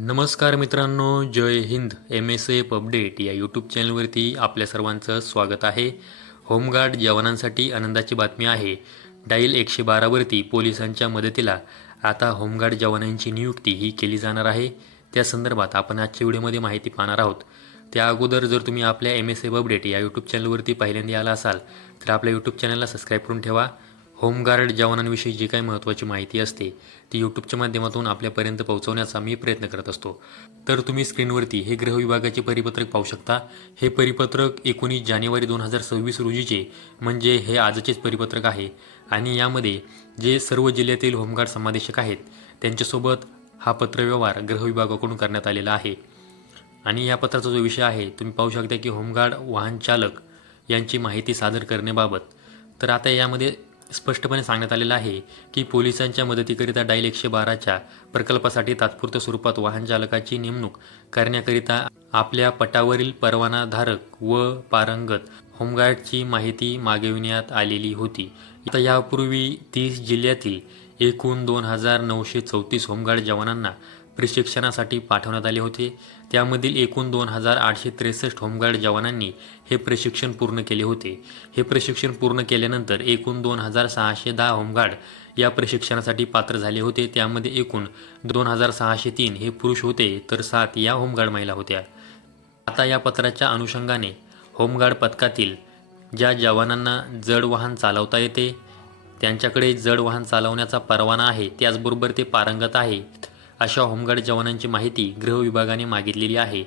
नमस्कार मित्रांनो, जय Hind. MSF update या यूट्यूब चॅनलवरती आपल्या सर्वांचं स्वागत आहे. होमगार्ड जवानांसाठी आनंदाची बातमी आहे. डायल 112वरती पोलिसांच्या मदतीला आता होमगार्ड जवानांची नियुक्ती ही केली जाणार आहे. त्या संदर्भात आपण आजच्या व्हिडिओमध्ये माहिती पाहणार आहोत. त्या अगोदर जर तुम्ही आपल्या MSF अपडेट या यूट्यूब चॅनलवरती पहिल्यांदा आला असाल तर आपल्या यूट्यूब चॅनलला सबस्क्राईब करून ठेवा. होमगार्ड जवानांविषयी जी काही महत्त्वाची माहिती असते ती यूट्यूबच्या माध्यमातून आपल्यापर्यंत पोहोचवण्याचा मी प्रयत्न करत असतो. तर तुम्ही स्क्रीनवरती हे गृह विभागाचे परिपत्रक पाहू शकता. हे परिपत्रक 19 जानेवारी 2026 रोजीचे म्हणजे हे आजचेच परिपत्रक आहे आणि यामध्ये जे सर्व जिल्ह्यातील होमगार्ड समादेशक आहेत त्यांच्यासोबत हा पत्रव्यवहार गृह विभागाकडून करण्यात आलेला आहे. आणि या पत्राचा जो विषय आहे तुम्ही पाहू शकता की होमगार्ड वाहन चालक यांची माहिती सादर करण्याबाबत. तर आता यामध्ये स्पष्टपणे सांगण्यात आलेलं आहे की पोलिसांच्या मदतीकरिता डायल 112च्या प्रकल्पासाठी तात्पुरत्या स्वरूपात वाहन चालकाची नेमणूक करण्याकरिता आपल्या पटावरील परवानाधारक व पारंगत होमगार्डची माहिती मागविण्यात आलेली होती. आता यापूर्वी 30 जिल्ह्यातील एकूण 2934 होमगार्ड जवानांना प्रशिक्षणासाठी पाठवण्यात आले होते. त्यामधील एकूण 2863 होमगार्ड जवानांनी हे प्रशिक्षण पूर्ण केले होते. हे प्रशिक्षण पूर्ण केल्यानंतर एकूण 2610 होमगार्ड या प्रशिक्षणासाठी पात्र झाले होते. त्यामध्ये एकूण 2603 हे पुरुष होते तर 7 या होमगार्ड महिला होत्या. आता या पत्राच्या अनुषंगाने होमगार्ड पथकातील ज्या जवानांना जड वाहन चालवता येते, त्यांच्याकडे जड वाहन चालवण्याचा परवाना आहे, त्याचबरोबर ते पारंगत आहेत अशा होमगार्ड जवानांची माहिती गृह विभागाने मागितलेली आहे.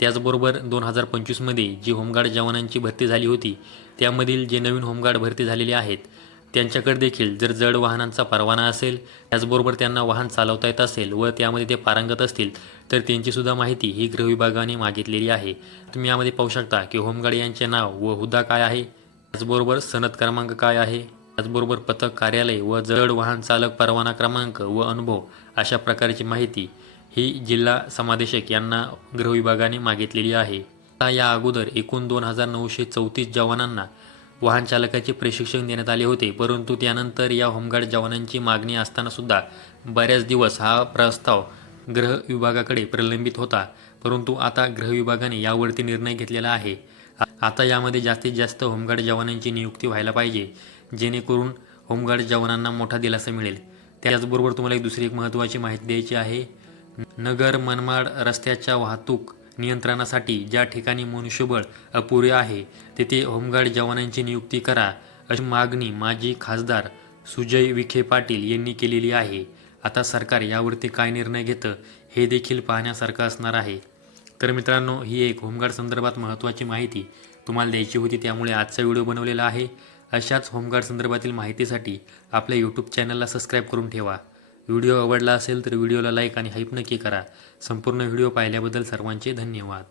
त्याचबरोबर 2025मध्ये जी होमगार्ड जवानांची भरती झाली होती त्यामधील जे नवीन होमगार्ड भरती झालेले आहेत त्यांच्याकडे देखील जर जड वाहनांचा परवाना असेल, त्याचबरोबर त्यांना वाहन चालवता येत असेल व त्यामध्ये ते पारंगत असतील तर त्यांचीसुद्धा माहिती ही गृह विभागाने मागितलेली आहे. तुम्ही यामध्ये पाहू शकता की होमगार्ड यांचे नाव व हुद्दा काय आहे, त्याचबरोबर सनद क्रमांक काय आहे, त्याचबरोबर पथक कार्यालय व जड वाहन चालक परवाना क्रमांक व अनुभव अशा प्रकारची माहिती ही जिल्हा समादेशक यांना गृह विभागाने मागितलेली आहे. आता या अगोदर एकूण 2934 जवानांना वाहन चालकाचे प्रशिक्षण देण्यात आले होते, परंतु त्यानंतर या होमगार्ड जवानांची मागणी असताना सुद्धा बऱ्याच दिवस हा प्रस्ताव गृह विभागाकडे प्रलंबित होता. परंतु आता गृह विभागाने यावरती निर्णय घेतलेला आहे. आता यामध्ये जास्तीत जास्त होमगार्ड जवानांची नियुक्ती व्हायला पाहिजे, जेणेकरून होमगार्ड जवानांना मोठा दिलासा मिळेल. त्याचबरोबर तुम्हाला दुसरी एक महत्त्वाची माहिती द्यायची आहे. नगर मनमाड रस्त्याच्या वाहतूक नियंत्रणासाठी ज्या ठिकाणी मनुष्यबळ अपुरे आहे तेथे होमगार्ड जवानांची नियुक्ती करा अशी मागणी माजी खासदार सुजय विखे पाटील यांनी केलेली आहे. आता सरकार यावरती काय निर्णय घेतं हे देखील पाहण्यासारखं असणार आहे. तर मित्रांनो, ही एक होमगार्ड संदर्भात महत्त्वाची माहिती तुम्हाला द्यायची होती, त्यामुळे आजचा व्हिडिओ बनवलेला आहे. अशाच होमगार्ड संदर्भातील माहितीसाठी आपल्या यूट्यूब चॅनलला सबस्क्राईब करून ठेवा. व्हिडिओ आवडला असेल तर व्हिडिओला लाईक आणि हाईप नक्की करा. संपूर्ण व्हिडिओ पाहिल्याबद्दल सर्वांचे धन्यवाद.